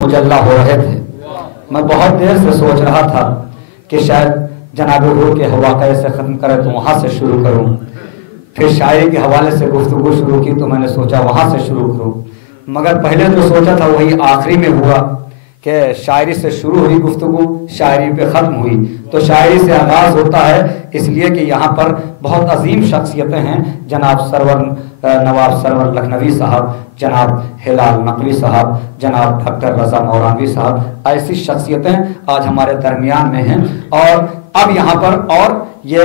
मुजल्ला हो रहे थे। मैं बहुत देर से सोच रहा था कि शायद जनाब रूह के हवाक़े से ख़त्म करें तो वहाँ से शुरू करूँ, फिर शायरी के हवाले से गुफ्तगू शुरू की तो मैंने सोचा वहाँ से शुरू करूँ, मगर पहले जो सोचा था वही आखिरी में हुआ कि शायरी से शुरू हुई गुफ्तगू, शायरी पे ख़त्म हुई। तो शायरी से आगाज़ होता है इसलिए कि यहाँ पर बहुत अजीम शख्सियतें हैं, जनाब सरवर नवाब सरवर लखनवी साहब, जनाब हिलाल नकवी साहब, जनाब डॉक्टर रज़ा मौलानवी साहब, ऐसी शख्सियतें आज हमारे दरमियान में हैं। और अब यहाँ पर और ये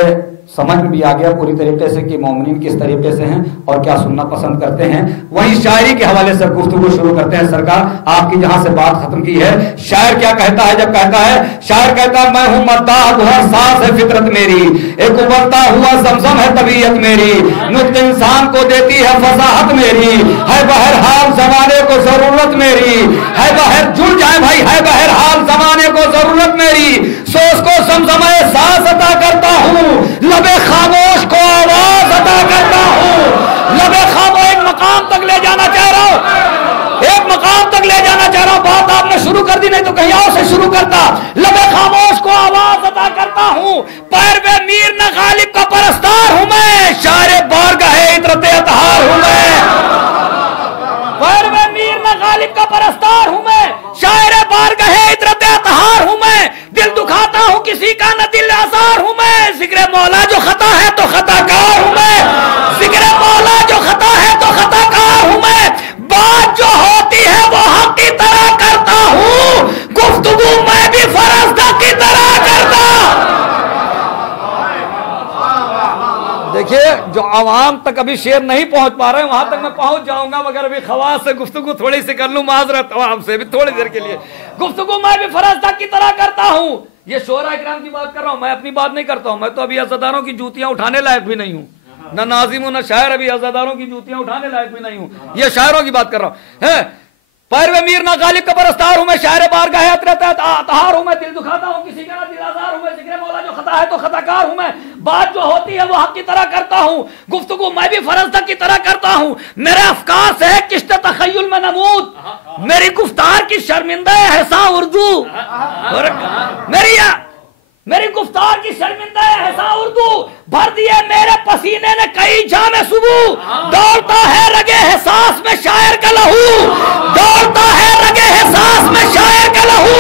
समझ में भी आ गया पूरी तरीके से कि मोमिनीन किस तरीके से हैं और क्या सुनना पसंद करते हैं। वहीं शायरी के हवाले से गुफ्तगू शुरू करते हैं। सरकार आपकी जहां से बात खत्म की है, शायर क्या कहता है? जब कहता है, शायर कहता है मैं हूं मद्दाह हर सांस है फितरत मेरी, एक उबलता हुआ ज़मज़म है तबीयत मेरी, नुक्त इंसान को देती है फसाहत मेरी, है बहरहाल ज़माने को जरूरत मेरी, है बहर जुड़ जाए भाई, है बहरहाल ज़माने को जरूरत मेरी, सोच को समझमे सांस अता करता हूँ, लबे खामोश को आवाज अदा करता हूँ। लबे खामोश एक मकाम तक ले जाना चाह रहा हूँ, एक मकाम तक ले जाना चाह रहा हूँ। बात आपने शुरू कर दी, नहीं तो कहीं और से शुरू करता। लबे खामोश को आवाज अदा करता हूँ, पैरवे मीर न गालिब का परस्तार हूँ मैं, शारे बारगाहे इतरत अतहार हूँ मैं। पैरवे मीर न गालिब का परस्तार हूँ मैं, शायर बारगाहे इतरत अतहार हूँ मैं। दिल दुखाता हूँ किसी का न दिल आसार हूँ मैं, जिक्र मौला जो खता है तो खताकार हूँ मैं, जिक्र मौला जो खता है तो खताकार हूँ मैं। बात जो होती है वो हक की तरह करता हूँ, गुफ्तगू मैं भी फरज़ की तरह करता। देखिए, जो आवाम तक अभी शेर नहीं पहुंच पा रहे हैं वहां तक मैं पहुंच जाऊंगा, मगर अभी खवास से गुफ्तगू थोड़ी सी कर लूं, माजरत आवाम से भी थोड़ी देर के लिए। गुफ्तगू मैं भी फरज़ की तरह करता हूं। ये शोरा इकराम की बात कर रहा हूं, मैं अपनी बात नहीं करता हूं। मैं तो अभी अज़ादारों की जूतियां उठाने लायक भी नहीं हूं, न नाजिम न शायर, अभी अज़ादारों की जूतियां उठाने लायक भी नहीं हूं। ये शायरों की बात कर रहा हूं। है पैरवे मीर ना गालिब का परस्तार हूं मैं, शायर बारगाहे इतरत अतहार हूं मैं। दिल दुखाता हूं किसी का ना दिल आज़ार हूं मैं, जिक्र मौला जो खता है तो खताकार हूं मैं। बात जो होती है वो हक की तरह करता हूं, गुफ्तगू मैं भी फरज़ की तरह करता हूं। मेरे अफकार से है किश्त तखय्युल में नमूद, मेरी गुफ्तार की शर्मिंदा है उर्दू, मेरी गुफ्तार की शर्मिंदा है उर्दू। भर दिए मेरे पसीने ने कई जामे सुबह, दौड़ता है रगे है सांस में शायर का लहू, दौड़ता है रगे है सांस में शायर का लहू।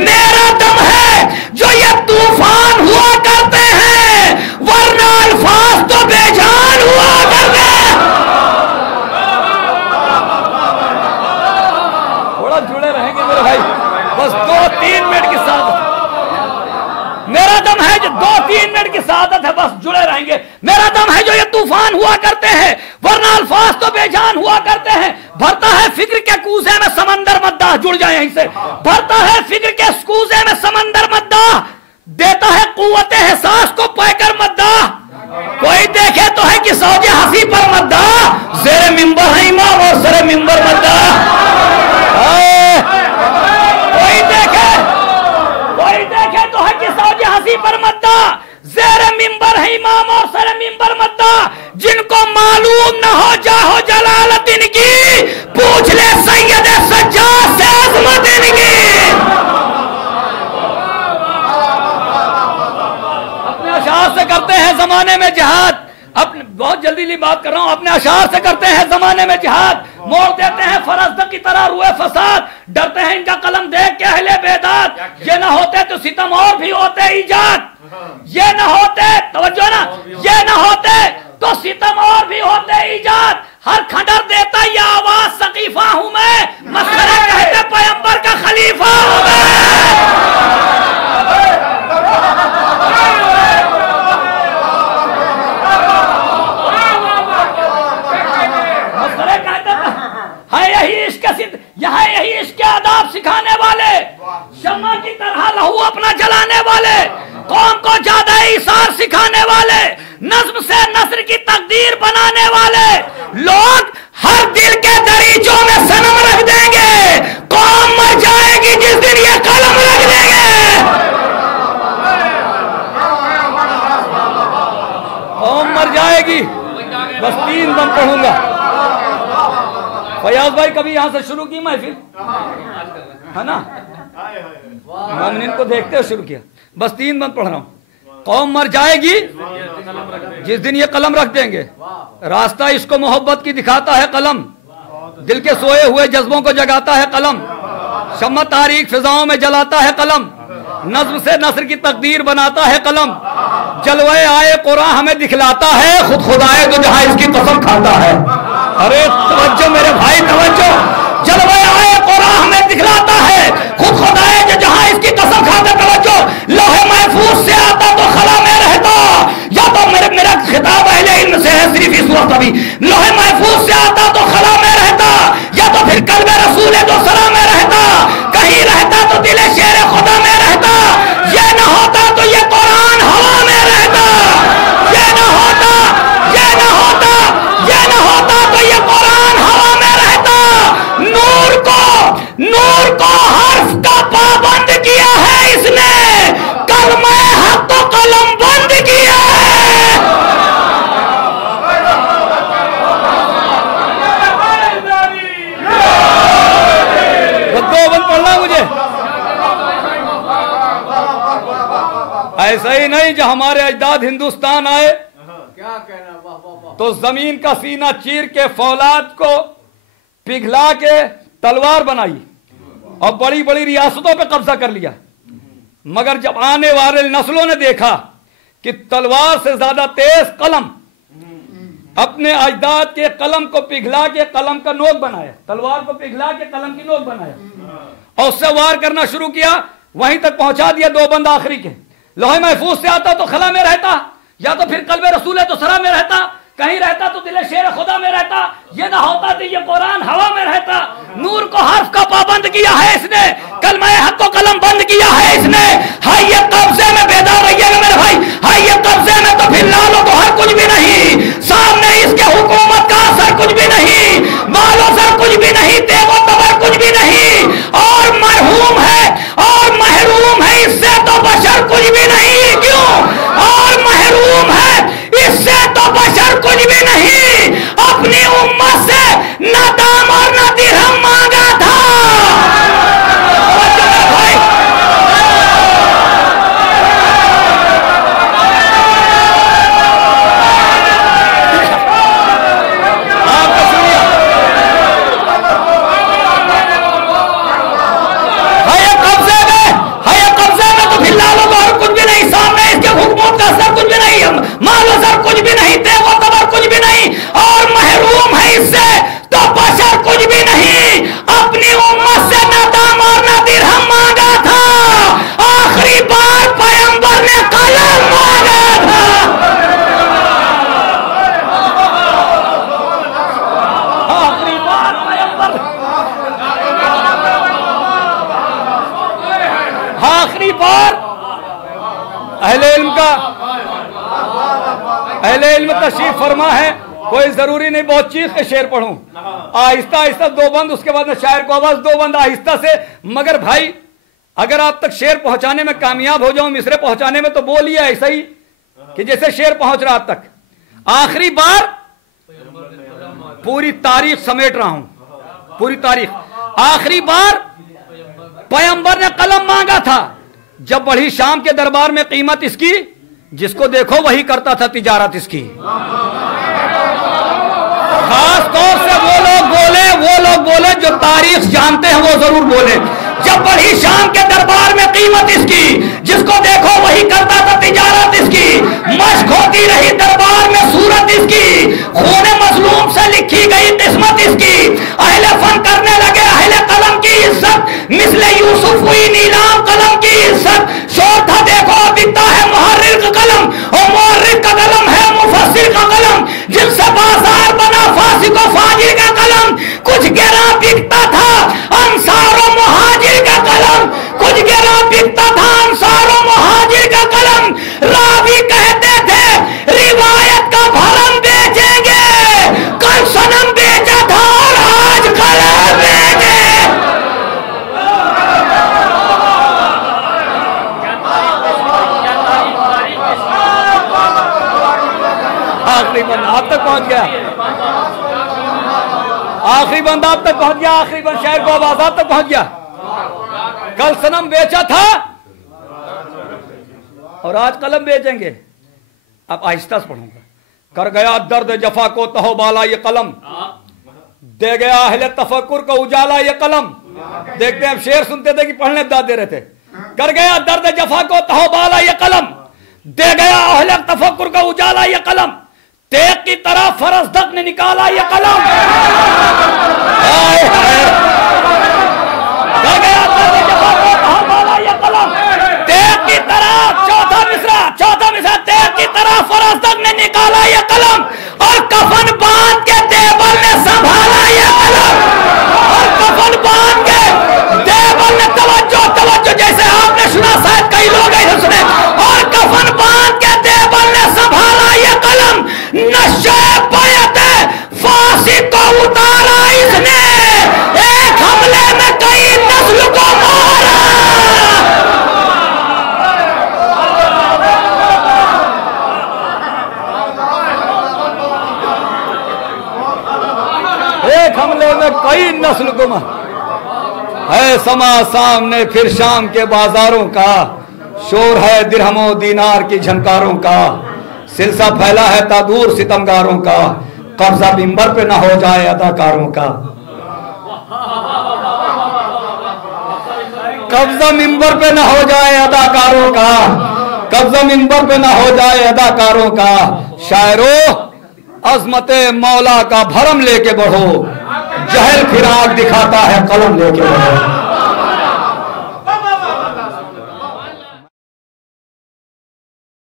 मेरा दम है जो ये तूफान हुआ करते हैं, वरना अल्फाज तो बेजान हुआ करते हैं। थोड़ा जुड़े रहेंगे मेरे भाई, बस 2-3 मिनट के साथ। मेरा दम है जो 2-3 मिनट की सादत है, बस जुड़े रहेंगे। मेरा दम है जो ये तूफान हुआ करते हैं, वरना अल्फाज तो बेजान हुआ करते हैं। भरता है फिक्र के कूजे में समंदर मद्दाह, जुड़ जाए यहीं से। भरता है फिक्र के कूजे में समंदर मद्दाह, देता है कुव्वत एहसास को पैकर मद्दाह। कोई देखे तो है कि सौजे हंसी पर मद्दाह, ज़ेरे मिंबर है इमाम और सरे मिंबर मद्दाह। तो है कि सौजे हंसी पर मद्दा, ज़ेरे मिंबर है इमाम और सरे मिंबर मद्दा। जिनको मालूम न हो जाहो जलालत इनकी, पूछ ले सैयद सज्जाद से अज़मत इनकी। अपने अशार से करते हैं जमाने में जिहाद, अपने बहुत जल्दी बात कर रहा हूं, अपने अशार से करते हैं जमाने में जिहाद, मोड़ देते हैं फरज़ की तरह रुए फसाद। डरते हैं इनका कलम देख के अहले बेदात, ये न होते तो सितम और भी होते ईजाद, ये न होते, तवज्जो ना, ये न होते तो सितम और भी होते ईजाद। हर खंडर देता ये आवाज सकीफा हूं मैं, मसले कहते पैगंबर का खलीफा हूं मैं। यहाँ यही इसके आदाब सिखाने वाले, शम्मा की तरह लहू अपना जलाने वाले, कौम को ज्यादा इसार सिखाने वाले, नज्म से नस्र की तकदीर बनाने वाले लोग हर दिल के दरीचों में सनम रख देंगे, कौम मर जाएगी जिस दिन ये कलम रख देंगे। कौम मर जाएगी, बस 3 बम पढ़ूंगा। फयाज भाई कभी यहां से शुरू की महफिल, है ना, मोमिनीन को देखते हुए शुरू किया। बस 3 बंद पढ़ रहा हूं। कौम मर जाएगी जिस दिन ये कलम रख देंगे, रास्ता इसको मोहब्बत की दिखाता है कलम, दिल के सोए हुए जज्बों को जगाता है कलम, शम्मा तारीख फिजाओं में जलाता है कलम, नज्म से नस्र की तकदीर बनाता है कलम, जलवे आए कुरान हमें दिखलाता है, खुद खुदाए जो जहां इसकी कसम खाता है। अरे तवज्जो मेरे भाई तवज्जो, जलवे आए कुरान हमें दिखलाता है, खुद खुदाए जो जहां इसकी कसम खाता। तवज्जो, लोहे महफूज से आता तो खला में रहता, या तो मेरा खिताब अहले इल्म से है सिर्फ इस वक्त अभी, लोहे महफूज से आता तो खला में रहता, या तो फिर कल्बे रसूल है तो सला में रहता, कहीं रहता तो दिले शेर खुदा में रहता, ये न होता तो ये कुरान हवा में रहता, ये न होता, ये न होता, ये न होता तो ये कुरान हवा में रहता। नूर को हर्फ का पाबंद किया है इसने, कलमे हक तो कलम बंद किया है। दो बंद पढ़ना मुझे। ऐसा ही नहीं, जब हमारे अजदाद हिंदुस्तान आए क्या कहना, तो जमीन का सीना चीर के फौलाद को पिघला के तलवार बनाई और बड़ी बड़ी रियासतों पे कब्जा कर लिया। मगर जब आने वाले नस्लों ने देखा कि तलवार से ज्यादा तेज कलम, अपने अजदाद के कलम को पिघला के कलम का नोक बनाया, तलवार को पिघला के कलम की नोक बनाया और उससे वार करना शुरू किया, वहीं तक पहुंचा दिया। 2 बंद आखिरी के, लोहे महफूज से आता तो खला में रहता, या तो फिर कल्बे रसूल है तो सरा में रहता, कहीं रहता तो दिले शेर खुदा में रहता, ये ना होता तो ये कुरान हवा में रहता। नूर को हर्फ का पाबंद किया है इसने, कलमा हक को कलम बंद किया है इसने। हाय ये कब्जे में बेदार रहिएगा मेरे भाई, हाय ये कब्जे में तो फिर लालो तो हर कुछ भी नहीं, सामने इसके हुकूमत का असर कुछ भी नहीं, बालो सर कुछ भी नहीं, देवो तबर कुछ भी नहीं, और मरहूम है और महरूम है इससे तो बशर कुछ भी नहीं। क्यों? और महरूम है इससे तो बशर कुछ भी नहीं, अपनी उम्मत से न दाम और न दिरहम मांगा था। भाई आपको सुनिए, कब्जे में तो फिर लालो तो और कुछ भी नहीं, सामने इसके हुकूमत का असर कुछ भी नहीं, मालो सर कुछ भी नहीं, देवो तबर कुछ भी नहीं, और महरूम है इससे तो बशर कुछ भी नहीं, अपनी उम्मत से न दाम और न दिरहम मांगा था, आखिरी बार पैगंबर ने कलम मांगा था। आखिरी बार पैगंबर, आखिरी बार अहले इल्म का, अहले इल्म तशरीफ फरमा है, कोई जरूरी नहीं बहुत चीख के शेर पढ़ूं, आहिस्ता आहिस्ता 2 बंद, उसके बाद में शायर को आवाज 2 बंद आहिस्ता से। मगर भाई अगर आप तक शेर पहुंचाने में कामयाब हो जाऊं, मिसरे पहुंचाने में, तो बोलिए ऐसा ही कि जैसे शेर पहुंच रहा आप तक। आखिरी बार पूरी तारीख समेट रहा हूं, पूरी तारीख। आखिरी बार पैगंबर ने कलम मांगा था जब बढ़ी शाम के दरबार में कीमत इसकी, जिसको देखो वही करता था तिजारत इसकी। खास तौर से वो लोग बोले जो तारीख जानते हैं, वो जरूर बोले। जब बढ़ी शाम के दरबार में कीमत इसकी, जिसको देखो वही करता था तिजारत इसकी, मश्क होती रही दरबार में सूरत इसकी, खूने मजलूम से लिखी गई किस्मत इसकी, अहले फन करने लगे अहले कलम की इज्जत, मिसले यूसुफ हुई नीलाम कलम की इज्जत। शोर था देखो बिकता है मुहर्रिर का कलम, और मुहर्रिर का कलम है मुफस्सिर का कलम, जिनसे बाजार बना फासिक और फाजिर का कलम। कुछ गिरा बिकता था अंसार और मुहाजिर का कलम, कुछ गिरा बिकता था अंसार और मुहाजिर का कलम। रावी कहते थे रिवायत का भरम बेचेंगे, कल सनम बेचा था और आज कलम बेचे। आखिरी बंद आप तक पहुंच गया, आखिरी बंद आप तक पहुंच गया, आखिरी बंद शायर को आवाज आप तक पहुंच गया। कल सनम बेचा था और आज कलम बेचेंगे। अब आहिस्ता से पढ़ूंगा। कर गया दर्द जफा को तहो बाला ये कलम, दे गया अहले तफक्कुर को उजाला ये कलम। देखते हैं, अब शेर सुनते थे कि पढ़ने दाद दे रहे थे। कर गया दर्द जफा को तहो बाला ये कलम, दे गया अहले तफक्कुर को उजाला ये कलम, तेग की तरह फरसदक ने निकाला ये कलम। कर गया दर्द जफा को तहो बाला ये कलम, तेग की तरह, चौथा मिसरा, तेग की तरह फरसदक ने निकाला ये कलम, और कफन बांध के देवल ने संभाला ये कलम, और कफन बांध के देवल ने तवज्जो जैसे आपने सुना, शायद कई लोग ऐसे सुने, और कफन बांध के देवल ने संभाला ये कलम, नशे बैत फांसी को उतारा इसने, एक हमले में कई नस्ल को मारा। एक हमले में कई नस्ल को मारा। है समा सामने फिर शाम के बाजारों का, शोर है दिरहमो दीनार की झनकारों का, सिलसिला फैला है तादूर सितमगारों का, कब्जा मिंबर पे ना हो जाए अदाकारों का। कब्जा मिंबर पे ना हो जाए अदाकारों का, कब्जा मिंबर पे ना हो जाए अदाकारों का। शायरों अजमते मौला का भरम लेके बढ़ो, जहल फिराक दिखाता है कलम लेके बढ़ो।